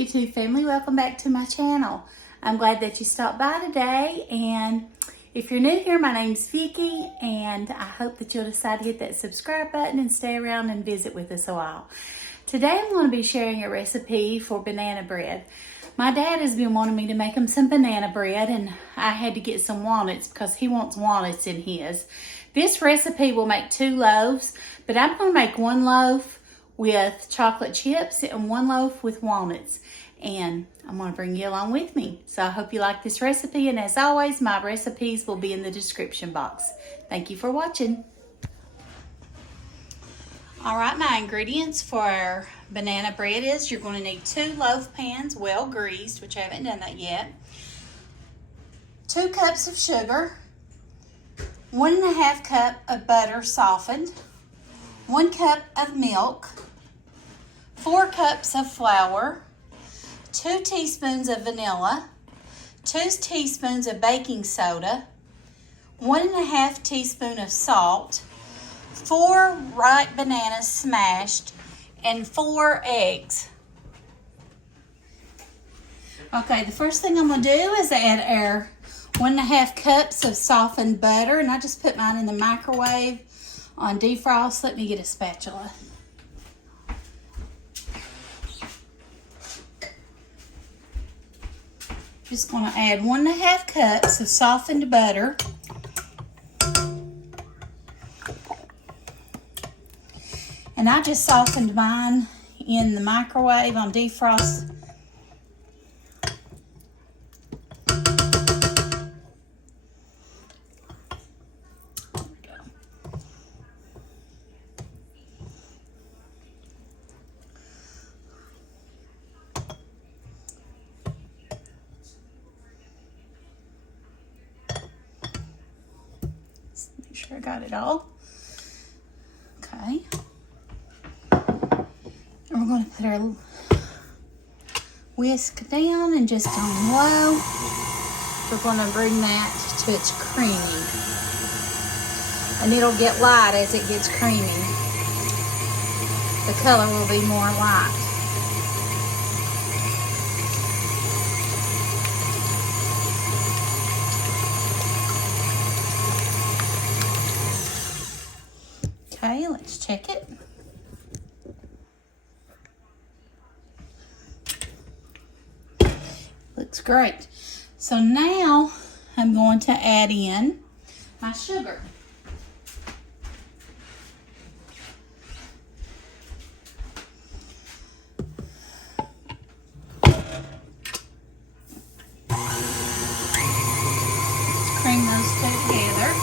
YouTube family, welcome back to my channel. I'm glad that you stopped by today, and if you're new here, my name's Vickie, and I hope that you'll decide to hit that subscribe button and stay around and visit with us a while. Today I'm going to be sharing a recipe for banana bread. My dad has been wanting me to make him some banana bread, and I had to get some walnuts because he wants walnuts in his. This recipe will make 2 loaves, but I'm going to make 1 loaf with chocolate chips and 1 loaf with walnuts, and I'm going to bring you along with me. So I hope you like this recipe, and as always, my recipes will be in the description box. Thank you for watching. All right, my ingredients for our banana bread is you're going to need 2 loaf pans, well greased, which I haven't done that yet, 2 cups of sugar, 1 1/2 cup of butter softened, 1 cup of milk, 4 cups of flour, 2 teaspoons of vanilla, 2 teaspoons of baking soda, 1 1/2 teaspoon of salt, 4 ripe bananas smashed, and 4 eggs. Okay, the first thing I'm going to do is add our 1 1/2 cups of softened butter, and I just put mine in the microwave on defrost. Let me get a spatula. Just going to add 1 1/2 cups of softened butter. And I just softened mine in the microwave on defrost. Make sure I got it all. Okay. And we're going to put our whisk down and just on low. We're going to bring that to its creaming. And it'll get light as it gets creamy. The color will be more light. Okay, let's check it. Looks great. So now I'm going to add in my sugar. Let's cream those 2 together.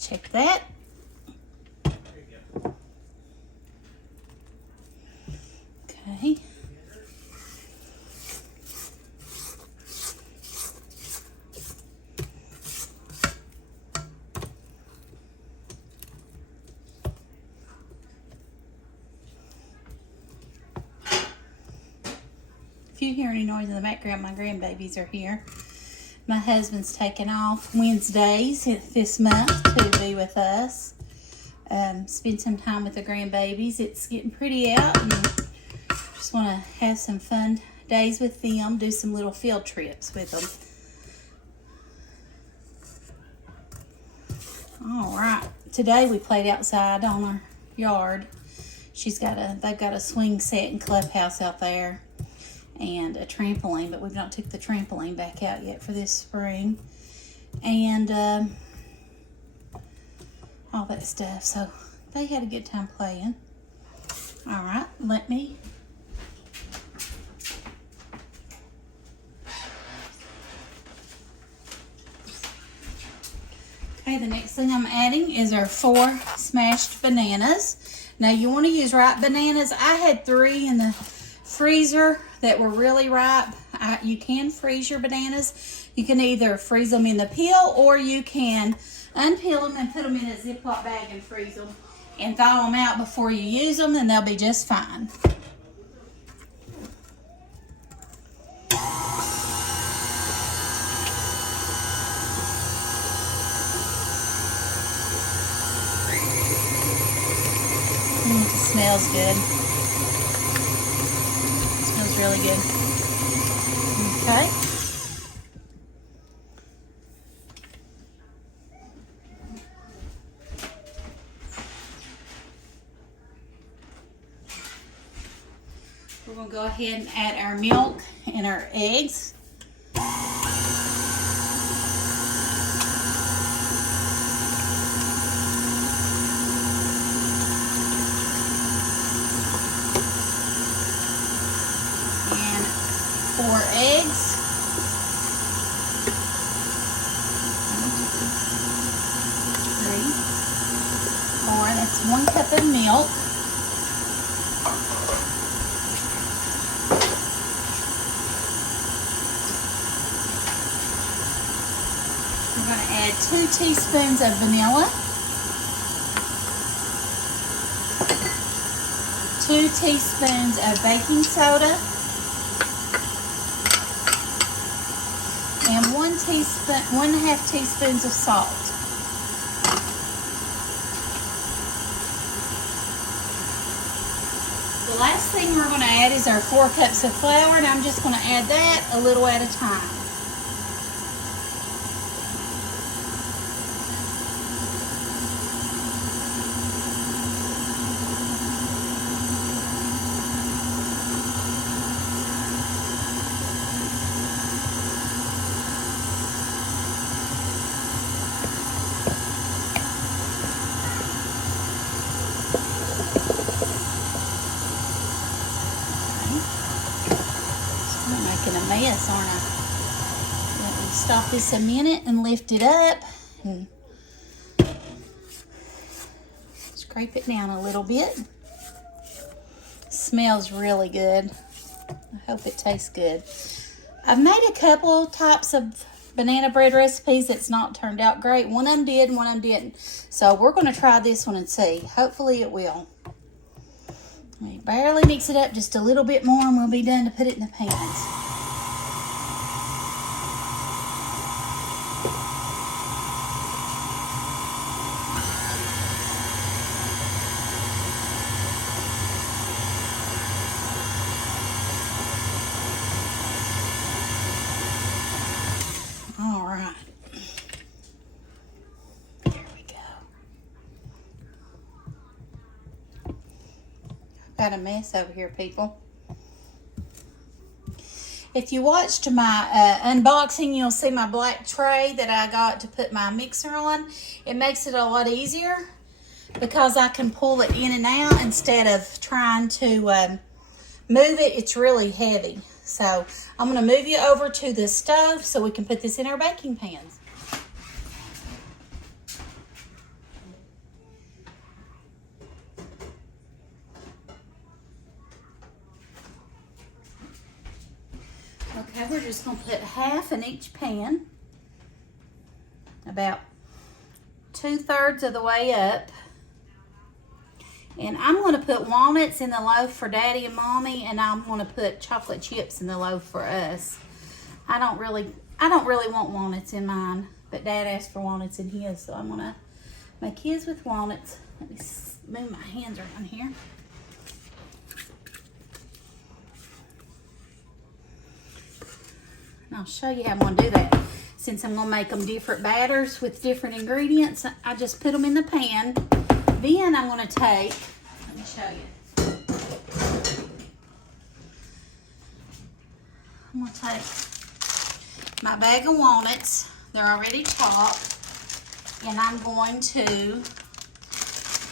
Check that. Okay. If you hear any noise in the background, my grandbabies are here. My husband's taking off Wednesdays this month to be with us. Spend some time with the grandbabies. It's getting pretty out, and just want to have some fun days with them, do some little field trips with them. All right, today we played outside on our yard. They've got a swing set and clubhouse out there, and a trampoline, but we've not took the trampoline back out yet for this spring, and all that stuff. So they had a good time playing. All right, let me okay, the next thing I'm adding is our 4 smashed bananas. Now you want to use ripe bananas. I had 3 in the freezer that were really ripe. You can freeze your bananas. You can either freeze them in the peel, or you can unpeel them and put them in a Ziploc bag and freeze them and thaw them out before you use them, and they'll be just fine. It smells good. It smells really good. Okay. We're going to go ahead and add our milk and our eggs. And 4 eggs. 3, 4. That's 1 cup of milk. We're going to add 2 teaspoons of vanilla, 2 teaspoons of baking soda, and 1.5 teaspoons of salt. The last thing we're going to add is our 4 cups of flour, and I'm just going to add that a little at a time. I'm making a mess, aren't I? Let me stop this a minute and lift it up and scrape it down a little bit. Smells really good. I hope it tastes good. I've made a couple types of banana bread recipes that's not turned out great. One of them did, one of them didn't. So we're going to try this one and see. Hopefully it will. We barely mix it up just a little bit more and we'll be done to put it in the pans. All right. There we go. Got a mess over here, people. If you watched my unboxing, you'll see my black tray that I got to put my mixer on. It makes it a lot easier because I can pull it in and out instead of trying to move it. It's really heavy. So I'm going to move you over to the stove so we can put this in our baking pans. Okay, we're just going to put half in each pan, about 2/3 of the way up. And I'm going to put walnuts in the loaf for Daddy and Mommy, and I'm going to put chocolate chips in the loaf for us. I don't really want walnuts in mine, but Dad asked for walnuts in his, so I'm going to make his with walnuts. Let me move my hands around here. And I'll show you how I'm going to do that. Since I'm going to make them different batters with different ingredients, I just put them in the pan. Then I'm going to take, let me show you. I'm going to take my bag of walnuts. They're already chopped. And I'm going to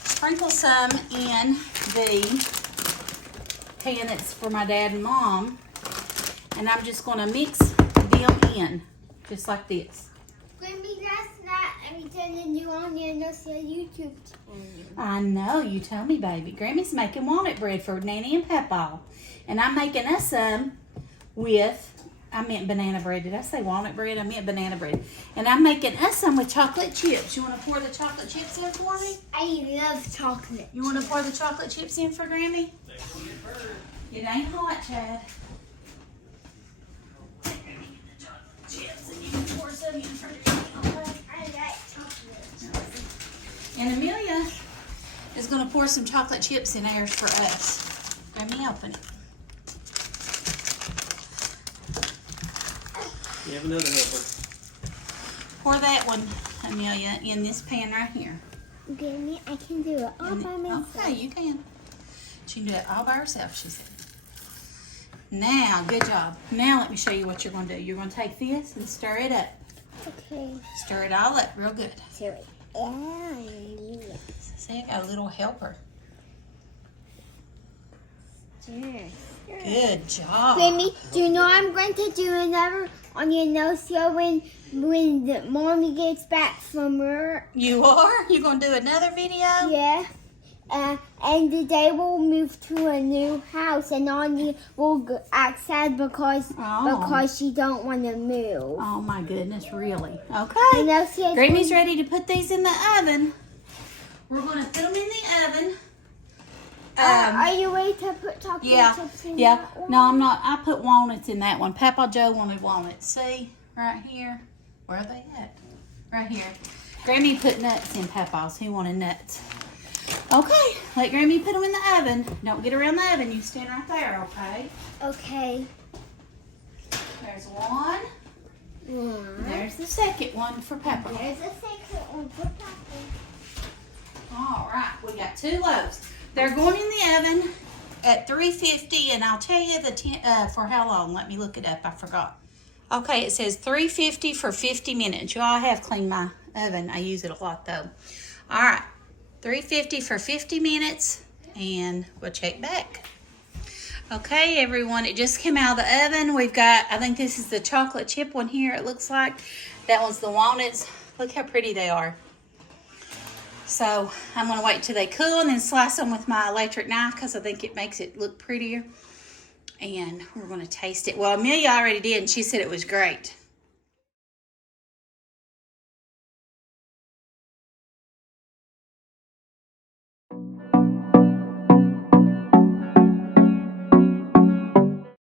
sprinkle some in the pan that's for my Dad and Mom. And I'm just going to mix them in, just like this. Grammy, that's not everything you on your YouTube channel. I know, you told me, baby. Grammy's making walnut bread for Nanny and Papa. And I'm making us some with I meant banana bread. Did I say walnut bread? I meant banana bread. And I'm making us some with chocolate chips. You want to pour the chocolate chips in for me? I love chocolate. You want to pour the chocolate chips in for Grammy? It ain't hot, Chad. Chips and you can pour some in for Grammy, okay? I like chocolate. And Amelia is going to pour some chocolate chips in there for us. Grammy, open it. You have another helper. Pour that one, Amelia, in this pan right here. Grammy, I can do it all by myself. Okay, you can. She can do it all by herself, she said. Now, good job. Now let me show you what you're going to do. You're going to take this and stir it up. Okay. Stir it all up real good. Stir it. Yeah. See, I got a little helper. Stir. Good job. Grammy, do you know I'm going to do another on your nose here when the mommy gets back from work? You are? You going to do another video? Yeah. And today we'll move to a new house, and Anya will act sad because she don't want to move. Oh my goodness, really? And Okay. now she has Grammy's ready to put these in the oven. We're going to put them in the oven. are you ready to put chocolate chips in Yeah. that one? No, I'm not. I put walnuts in that one. Papa Joe wanted walnuts. See? Right here. Where are they at? Right here. Grammy put nuts in Papa's. He wanted nuts. Okay. Let Grammy put them in the oven. Don't get around the oven. You stand right there, okay? Okay. There's one. There's the second one for Papa. There's a second one for Papa. All right. We got 2 loaves. They're going in the oven at 350, and I'll tell you for how long. Let me look it up. I forgot. Okay, it says 350 for 50 minutes. You all have cleaned my oven. I use it a lot, though. All right, 350 for 50 minutes, and we'll check back. Okay, everyone, it just came out of the oven. We've got, I think this is the chocolate chip one here, it looks like. That one's the walnuts. Look how pretty they are. So I'm going to wait till they cool and then slice them with my electric knife because I think it makes it look prettier. And we're going to taste it. Well, Amelia already did, and she said it was great.